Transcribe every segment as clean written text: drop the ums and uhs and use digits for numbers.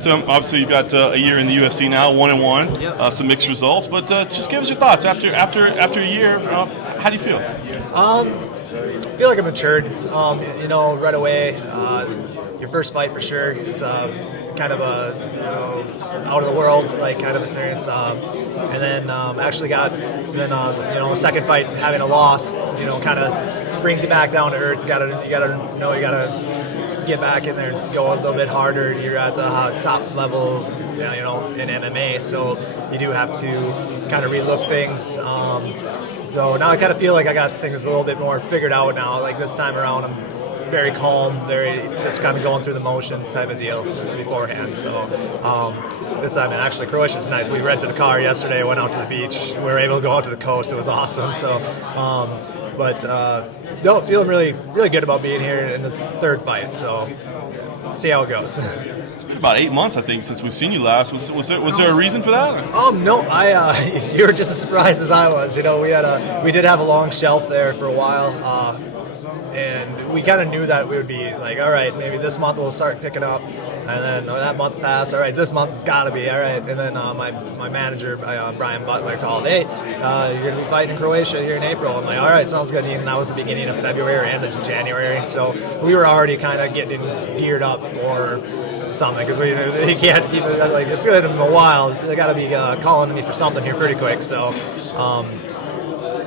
So obviously you've got a year in the UFC now, 1-1, Yep. some mixed results. But just give us your thoughts after a year. How do you feel? I feel like I matured. Right away. Your first fight for sure. It's kind of a out of the world like kind of experience. And then actually got the second fight having a loss. Kind of brings you back down to earth. You gotta get back in there and go a little bit harder. You're at the top level, in MMA, so you do have to kind of relook things. So now I kind of feel like I got things a little bit more figured out now. Like this time around, I'm very calm, very just kind of going through the motions type of deal beforehand. So this time, and actually Croatia's nice. We rented a car yesterday, went out to the beach. We were able to go out to the coast. It was awesome. So, feeling really, really good about being here in this third fight. So see how it goes. It's been about 8 months, I think, since we've seen you last. Was there a reason for that? No, you were just as surprised as I was. We did have a long shelf there for a while, and we kind of knew that we would be like, all right, maybe this month we'll start picking up, and then that month passed. All right, this month's got to be all right. And then my manager, Brian Butler, called, hey, you're gonna be fighting in Croatia here in April. I'm like, all right, sounds good. And that was the beginning of February or end of January, so we were already kind of getting geared up for something, because he can't keep it, like, it's good in a while. They got to be calling me for something here pretty quick. So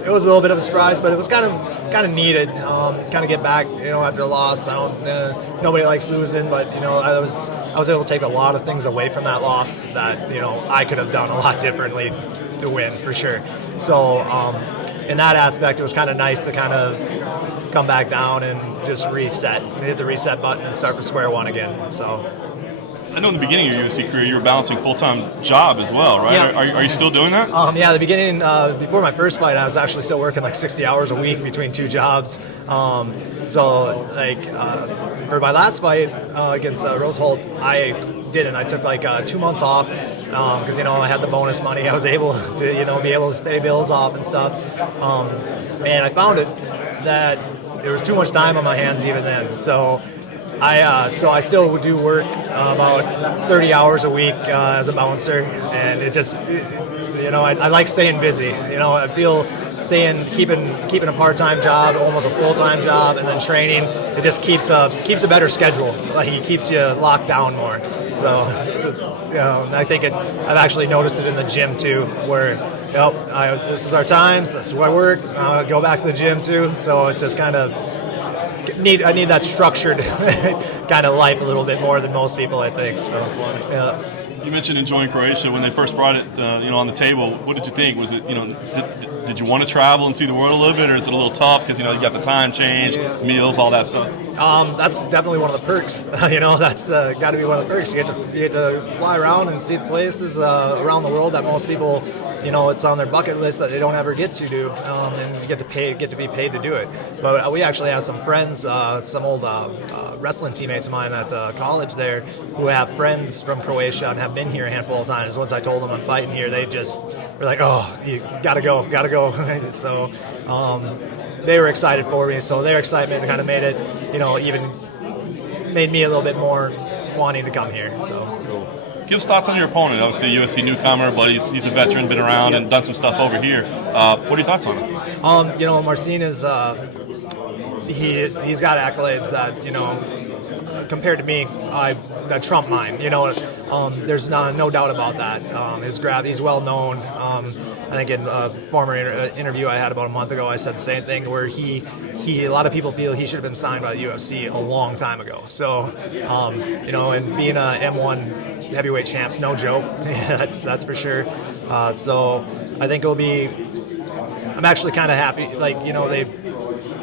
it was a little bit of a surprise, but it was kind of needed. Kind of get back, after a loss. Nobody likes losing, but I was able to take a lot of things away from that loss that I could have done a lot differently to win for sure. So in that aspect, it was kind of nice to kind of come back down and just hit the reset button and start from square one again. So. I know in the beginning of your UFC career, you were balancing full-time job as well, right? Yeah. Are you still doing that? The beginning, before my first fight, I was actually still working like 60 hours a week between two jobs. For my last fight against Rose Holt, I didn't. I took like 2 months off because, I had the bonus money. I was able to, be able to pay bills off and stuff. And I found it that there was too much time on my hands even then. So I still do work about 30 hours a week as a bouncer, and it just, I like staying busy. I feel keeping a part-time job, almost a full-time job, and then training, it just keeps a better schedule. Like, it keeps you locked down more. So, I think I've actually noticed it in the gym too, where this is our times, this is where I work. Go back to the gym too. So it's just kind of. I need that structured kind of life a little bit more than most people, I think. So, yeah. You mentioned enjoying Croatia when they first brought it, on the table. What did you think? Was it, did you want to travel and see the world a little bit, or is it a little tough because you got the time change, meals, all that stuff? That's definitely one of the perks. That's got to be one of the perks. You get to fly around and see the places around the world that most people, it's on their bucket list that they don't ever get to do, and get to be paid to do it. But we actually have some friends, some old wrestling teammates of mine at the college there, who have friends from Croatia and have been here a handful of times. Once I told them I'm fighting here, they just were like, "Oh, you gotta go." So they were excited for me. So their excitement kind of made it, even made me a little bit more wanting to come here. So. Give us thoughts on your opponent. Obviously, a UFC newcomer, but he's a veteran, been around and done some stuff over here. What are your thoughts on him? Marcin is he's got accolades that compared to me, that trump mine. There's no doubt about that. He's well known. I think in a former interview I had about a month ago, I said the same thing, where a lot of people feel he should have been signed by the UFC a long time ago. So, and being a M1 heavyweight champ's no joke. that's for sure. So I think it'll be. I'm actually kind of happy.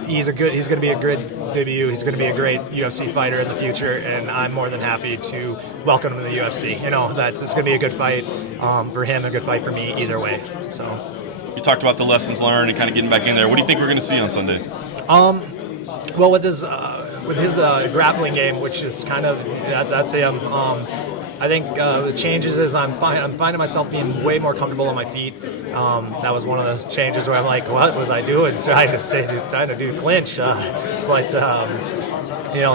He's going to be a good debut. He's going to be a great UFC fighter in the future, and I'm more than happy to welcome him to the UFC. It's going to be a good fight for him, a good fight for me either way. So, you talked about the lessons learned and kind of getting back in there. What do you think we're going to see on Sunday? Well, with his grappling game, which is kind of that's him. I think the changes is I'm finding myself being way more comfortable on my feet. That was one of the changes where I'm like, what was I doing? Trying to do clinch, but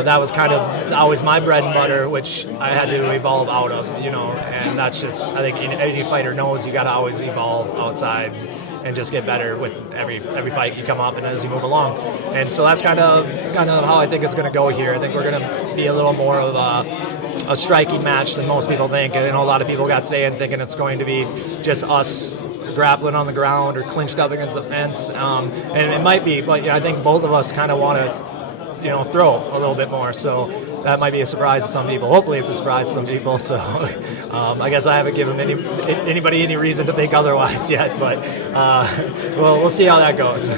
that was kind of always my bread and butter, which I had to evolve out of, and that's just, I think any fighter knows you got to always evolve outside and just get better with every fight you come up and as you move along. And so that's kind of how I think it's going to go here. I think we're going to be a little more of a striking match than most people think. A lot of people got saying thinking it's going to be just us grappling on the ground or clinched up against the fence, and it might be, but I think both of us kind of want to throw a little bit more, so that might be a surprise to some people. Hopefully it's a surprise to some people, so I guess I haven't given anybody any reason to think otherwise yet, but we'll see how that goes.